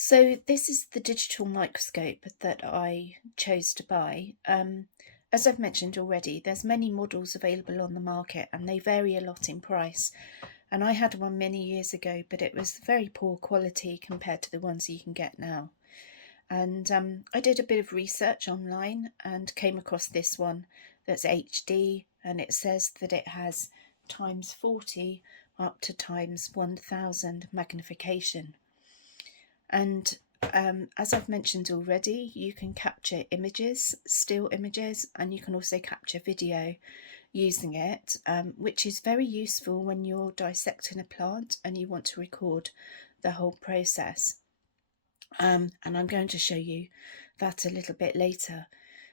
So this is the digital microscope that I chose to buy. As I've mentioned already, there's many models available on the market and they vary a lot in price. And I had one many years ago, but it was very poor quality compared to the ones you can get now. And I did a bit of research online and came across this one that's HD, and it says that it has times 40 up to times 1000 magnification. And as I've mentioned already, you can capture images, still images, and you can also capture video using it, which is very useful when you're dissecting a plant and you want to record the whole process. And I'm going to show you that a little bit later.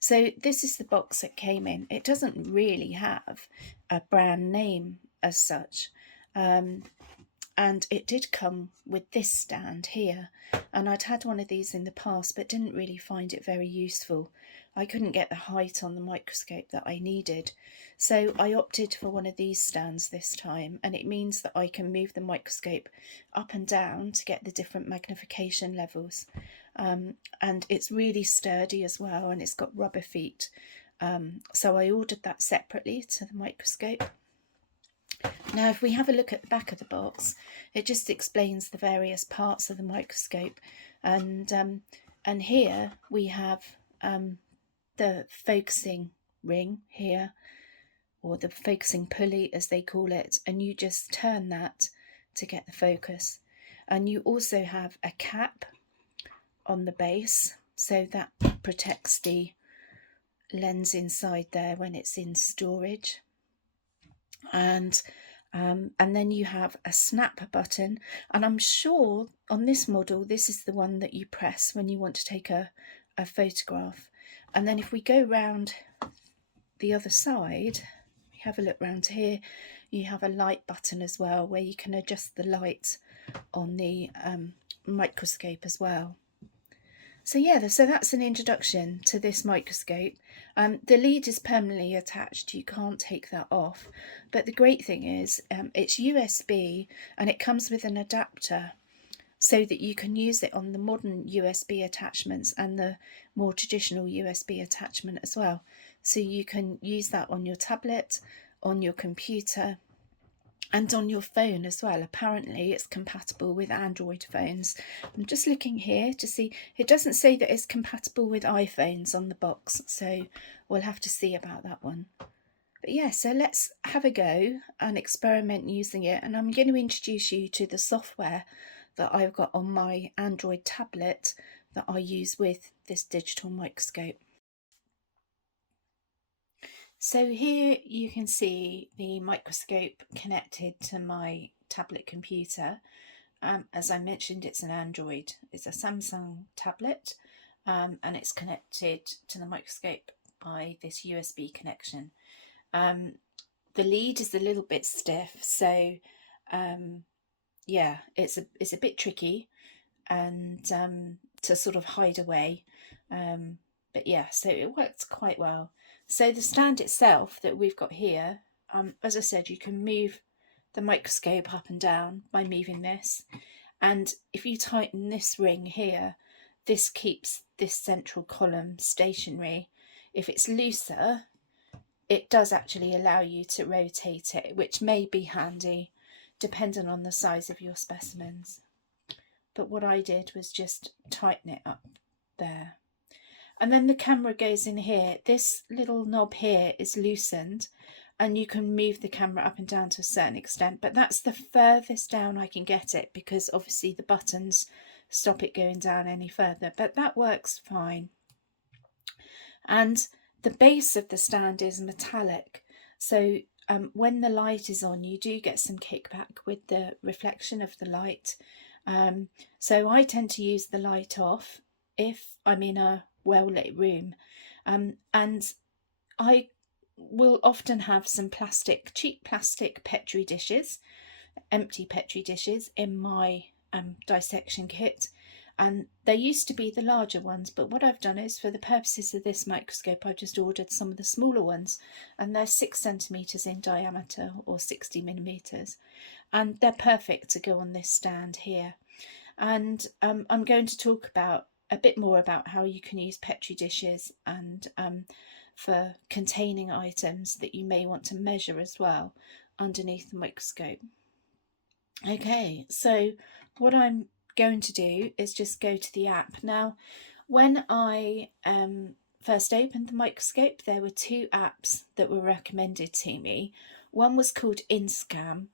So this is the box that came in. It doesn't really have a brand name as such. And it did come with this stand here, and I'd had one of these in the past but didn't really find it very useful. I couldn't get the height on the microscope that I needed, so I opted for one of these stands this time, and it means that I can move the microscope up and down to get the different magnification levels. And it's really sturdy as well, and it's got rubber feet, so I ordered that separately to the microscope. Now, if we have a look at the back of the box, it just explains the various parts of the microscope, and here we have the focusing ring here, or the focusing pulley as they call it, and you just turn that to get the focus. And you also have a cap on the base, so that protects the lens inside there when it's in storage. And then you have a snap button, and I'm sure on this model this is the one that you press when you want to take a photograph. And then if we go round the other side, we have a look round here, you have a light button as well where you can adjust the light on the microscope as well. So yeah, so that's an introduction to this microscope. The lead is permanently attached, you can't take that off. But the great thing is it's USB, and it comes with an adapter so that you can use it on the modern USB attachments and the more traditional USB attachment as well. So you can use that on your tablet, on your computer, and on your phone as well. Apparently it's compatible with Android phones. I'm just looking here to see, it doesn't say that it's compatible with iPhones on the box, so we'll have to see about that one. But yeah, so let's have a go and experiment using it, and I'm going to introduce you to the software that I've got on my Android tablet that I use with this digital microscope. So here you can see the microscope connected to my tablet computer. As I mentioned, it's an Android, it's a Samsung tablet, and it's connected to the microscope by this USB connection. The lead is a little bit stiff, so yeah, it's a bit tricky and to sort of hide away, but yeah, so it works quite well. So the stand itself that we've got here, as I said, you can move the microscope up and down by moving this, and if you tighten this ring here, this keeps this central column stationary. If it's looser, it does actually allow you to rotate it, which may be handy depending on the size of your specimens. But what I did was just tighten it up there. And then the camera goes in here. This little knob here is loosened, and you can move the camera up and down to a certain extent, but that's the furthest down I can get it because obviously the buttons stop it going down any further, but that works fine. And the base of the stand is metallic, so when the light is on, you do get some kickback with the reflection of the light. So I tend to use the light off if I'm in a well-lit room, and I will often have some cheap plastic Petri dishes, empty Petri dishes in my dissection kit, and there used to be the larger ones, but what I've done is, for the purposes of this microscope, I've just ordered some of the smaller ones, and they're 6 centimetres in diameter or 60 millimetres, and they're perfect to go on this stand here. And I'm going to talk about a bit more about how you can use Petri dishes and for containing items that you may want to measure as well underneath the microscope. Okay, so what I'm going to do is just go to the app. Now, when I first opened the microscope, there were two apps that were recommended to me. One was called InScam,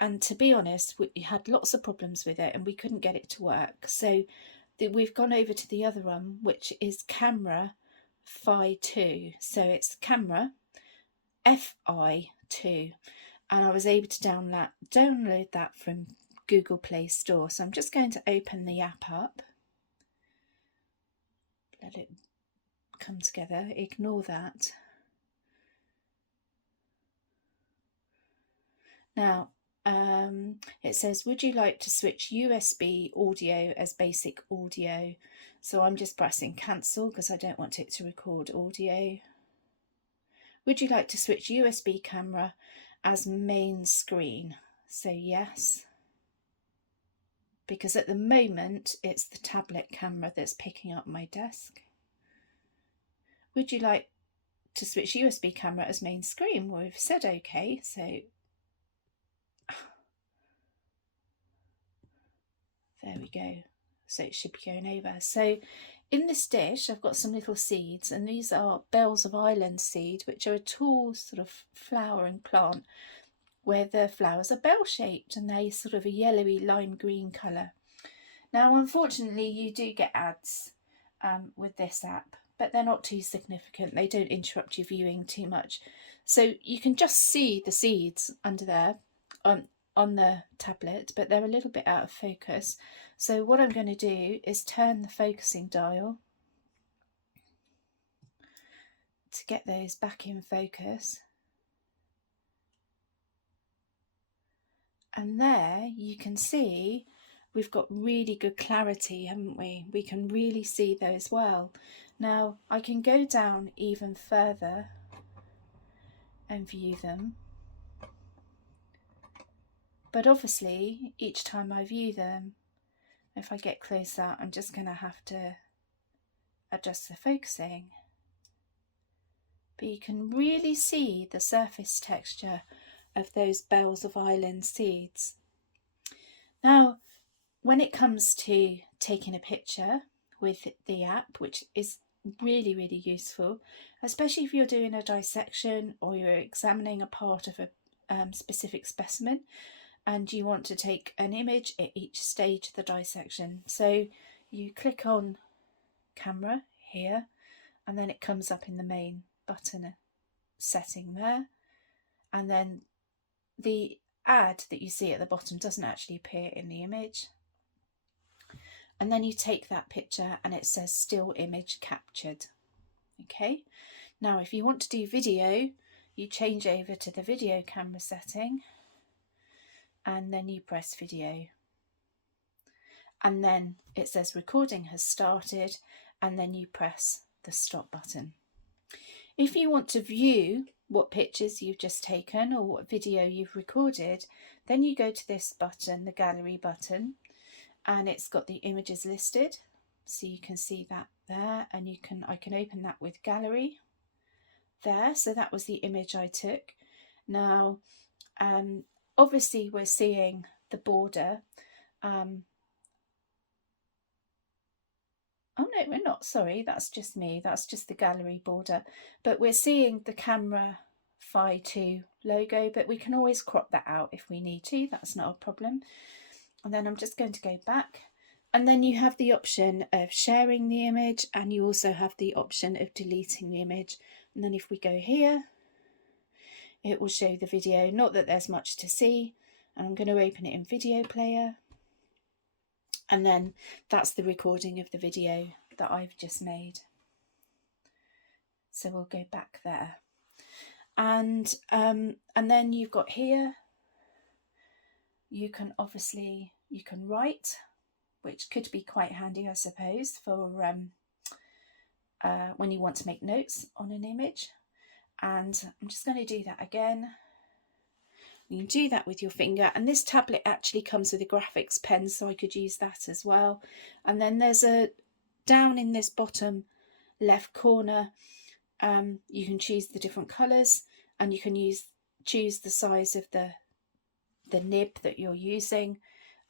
and to be honest, we had lots of problems with it and we couldn't get it to work. So we've gone over to the other one, which is Camera Fi2. So it's Camera Fi2, and I was able to download that from Google Play Store. So I'm just going to open the app up, let it come together, ignore that. Now it says, would you like to switch USB audio as basic audio? So I'm just pressing cancel because I don't want it to record audio. Would you like to switch USB camera as main screen? So yes, because at the moment it's the tablet camera that's picking up my desk. Would you like to switch USB camera as main screen? Well, we've said okay, so there we go. So it should be going over. So in this dish, I've got some little seeds, and these are bells of island seed, which are a tall sort of flowering plant where the flowers are bell-shaped and they sort of a yellowy lime green colour. Now, unfortunately, you do get ads with this app, but they're not too significant. They don't interrupt your viewing too much. So you can just see the seeds under there on the tablet, but they're a little bit out of focus. So what I'm going to do is turn the focusing dial to get those back in focus. And there you can see we've got really good clarity, haven't we? We can really see those well. Now I can go down even further and view them. But obviously each time I view them, if I get closer, I'm just going to have to adjust the focusing. But you can really see the surface texture of those bells of island seeds. Now, when it comes to taking a picture with the app, which is really, really useful, especially if you're doing a dissection or you're examining a part of a specific specimen and you want to take an image at each stage of the dissection. So you click on camera here, and then it comes up in the main button setting there, and then the ad that you see at the bottom doesn't actually appear in the image. And then you take that picture and it says still image captured. Okay, now if you want to do video, you change over to the video camera setting and then you press video. And then it says recording has started, and then you press the stop button. If you want to view what pictures you've just taken or what video you've recorded, then you go to this button, the gallery button, and it's got the images listed, so you can see that there, and I can open that with gallery there. So that was the image I took. Now obviously we're seeing the border. Oh no, we're not, sorry, that's just me, that's just the gallery border, but we're seeing the Camera Fi2 logo, but we can always crop that out if we need to, that's not a problem. And then I'm just going to go back, and then you have the option of sharing the image, and you also have the option of deleting the image. And then if we go here, it will show the video, not that there's much to see, and I'm going to open it in video player. And then that's the recording of the video that I've just made. So we'll go back there. And then you've got here, you can write, which could be quite handy, I suppose, for when you want to make notes on an image. And I'm just going to do that again. You can do that with your finger, and this tablet actually comes with a graphics pen, so I could use that as well. And then there's a down in this bottom left corner, you can choose the different colours, and you can choose the size of the nib that you're using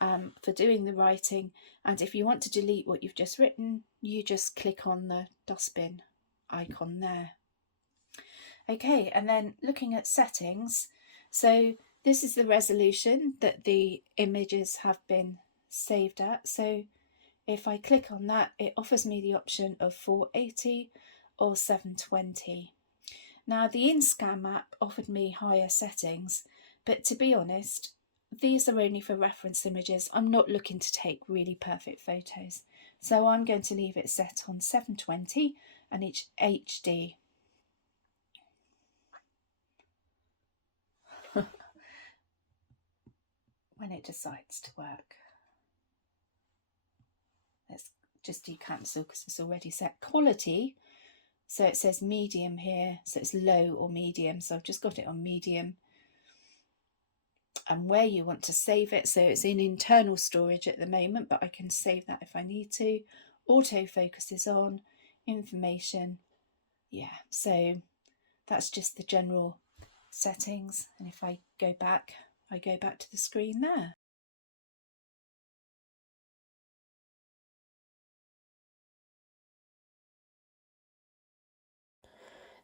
for doing the writing. And if you want to delete what you've just written, you just click on the dustbin icon there. Okay, and then looking at settings, so this is the resolution that the images have been saved at. So if I click on that, it offers me the option of 480 or 720. Now the InScan app offered me higher settings, but to be honest, these are only for reference images. I'm not looking to take really perfect photos. So I'm going to leave it set on 720 and it's HD. When it decides to work. Let's just do cancel because it's already set. Quality, so it says medium here, so it's low or medium, so I've just got it on medium. And where you want to save it, so it's in internal storage at the moment, but I can save that if I need to. Autofocus is on, information, yeah, so that's just the general settings. And if I go back to the screen there.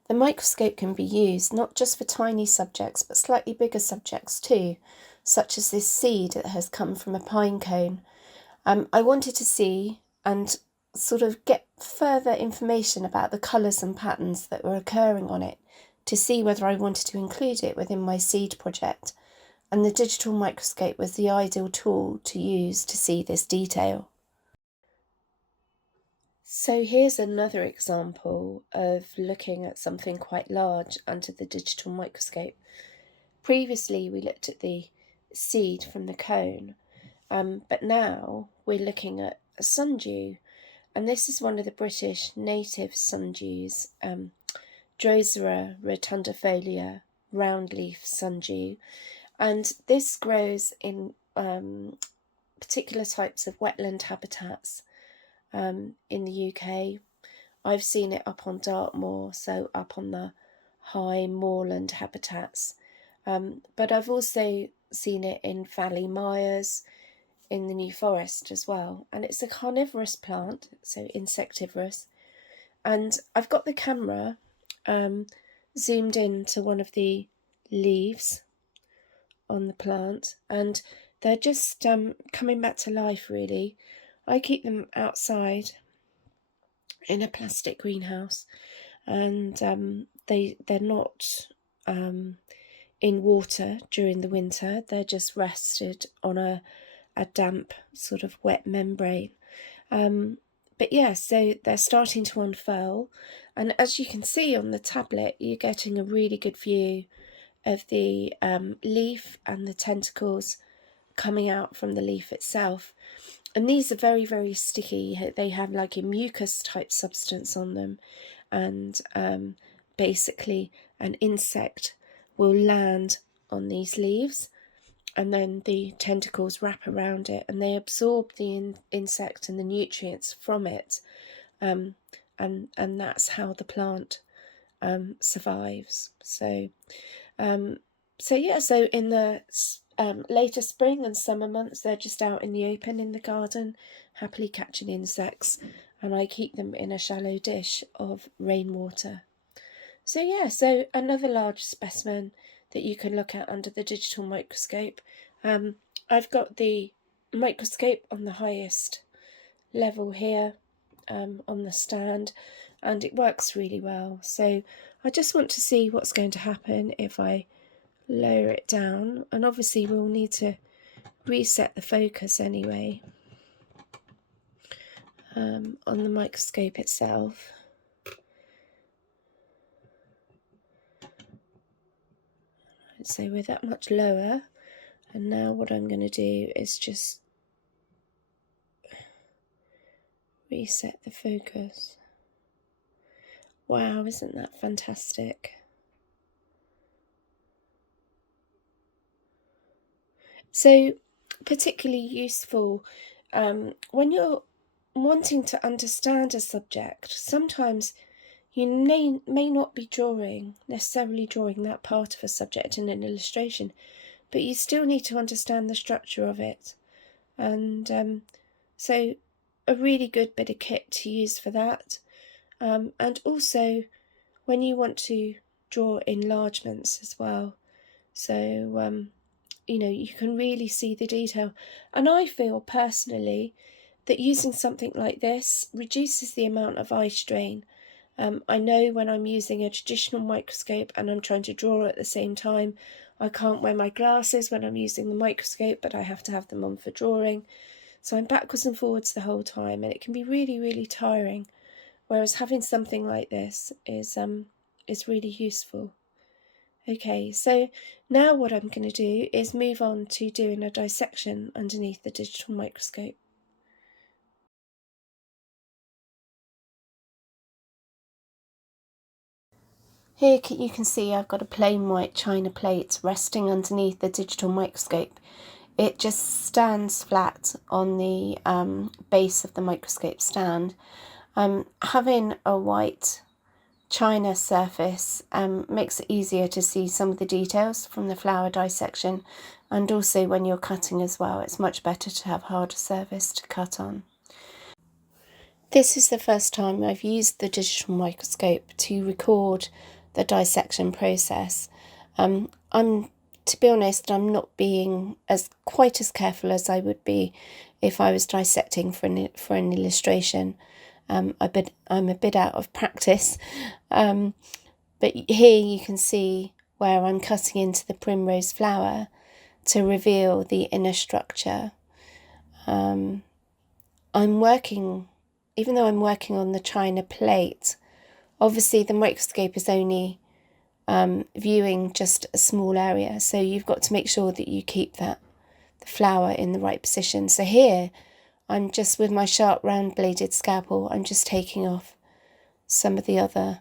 The microscope can be used not just for tiny subjects, but slightly bigger subjects too, such as this seed that has come from a pine cone. I wanted to see and sort of get further information about the colours and patterns that were occurring on it to see whether I wanted to include it within my seed project. And the digital microscope was the ideal tool to use to see this detail. So here's another example of looking at something quite large under the digital microscope. Previously we looked at the seed from the cone, but now we're looking at a sundew, and this is one of the British native sundews, Drosera rotundifolia roundleaf sundew, and this grows in particular types of wetland habitats in the UK. I've seen it up on Dartmoor, so up on the high moorland habitats, but I've also seen it in valley mires in the New Forest as well. And it's a carnivorous plant, so insectivorous. And I've got the camera zoomed in to one of the leaves on the plant, and they're just coming back to life really. I keep them outside in a plastic greenhouse, and they're not in water during the winter. They're just rested on a damp sort of wet membrane. But yeah, so they're starting to unfurl, and as you can see on the tablet, you're getting a really good view of the leaf and the tentacles coming out from the leaf itself. And these are very, very sticky. They have like a mucus type substance on them, and basically an insect will land on these leaves, and then the tentacles wrap around it and they absorb the insect and the nutrients from it, and that's how the plant survives. So yeah, so in the later spring and summer months, they're just out in the open in the garden, happily catching insects, and I keep them in a shallow dish of rainwater. So yeah, so another large specimen that you can look at under the digital microscope. I've got the microscope on the highest level here on the stand, and it works really well. So I just want to see what's going to happen if I lower it down, and obviously we'll need to reset the focus anyway on the microscope itself. So we're that much lower, and now what I'm going to do is just reset the focus. Wow, isn't that fantastic? So particularly useful when you're wanting to understand a subject. Sometimes you may not be necessarily drawing that part of a subject in an illustration, but you still need to understand the structure of it. And so a really good bit of kit to use for that. And also when you want to draw enlargements as well. So, you can really see the detail. And I feel personally that using something like this reduces the amount of eye strain. I know when I'm using a traditional microscope and I'm trying to draw at the same time, I can't wear my glasses when I'm using the microscope, but I have to have them on for drawing. So I'm backwards and forwards the whole time, and it can be really, really tiring. Whereas having something like this is really useful. Okay, so now what I'm going to do is move on to doing a dissection underneath the digital microscope. Here you can see I've got a plain white china plate resting underneath the digital microscope. It just stands flat on the base of the microscope stand. Having a white china surface makes it easier to see some of the details from the flower dissection, and also when you're cutting as well, it's much better to have harder surface to cut on. This is the first time I've used the digital microscope to record the dissection process. To be honest, I'm not being quite as careful as I would be if I was dissecting for an illustration. I'm a bit out of practice, but here you can see where I'm cutting into the primrose flower to reveal the inner structure. Even though I'm working on the china plate, obviously the microscope is only viewing just a small area, so you've got to make sure that you keep the flower in the right position. So here I'm just, with my sharp round bladed scalpel, I'm just taking off some of the other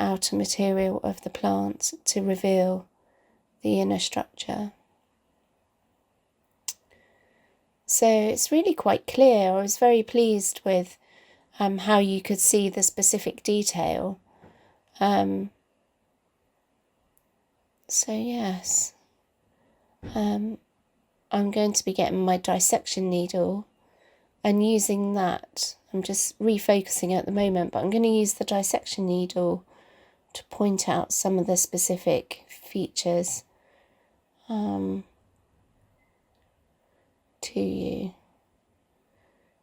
outer material of the plant to reveal the inner structure. So it's really quite clear. I was very pleased with how you could see the specific detail. So yes, I'm going to be getting my dissection needle and using that. I'm just refocusing at the moment, but I'm going to use the dissection needle to point out some of the specific features to you.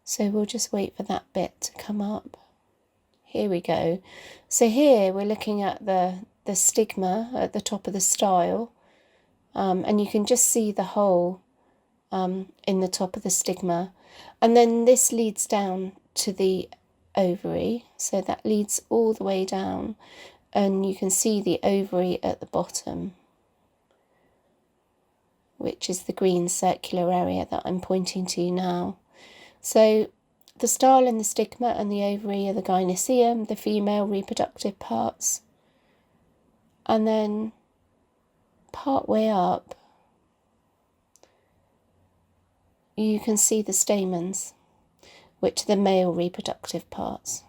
So we'll just wait for that bit to come up. Here we go. So here we're looking at the stigma at the top of the style, and you can just see the hole in the top of the stigma, and then this leads down to the ovary, so that leads all the way down, and you can see the ovary at the bottom, which is the green circular area that I'm pointing to now. So the style and the stigma and the ovary are the gynoecium, the female reproductive parts. And then part way up, you can see the stamens, which are the male reproductive parts.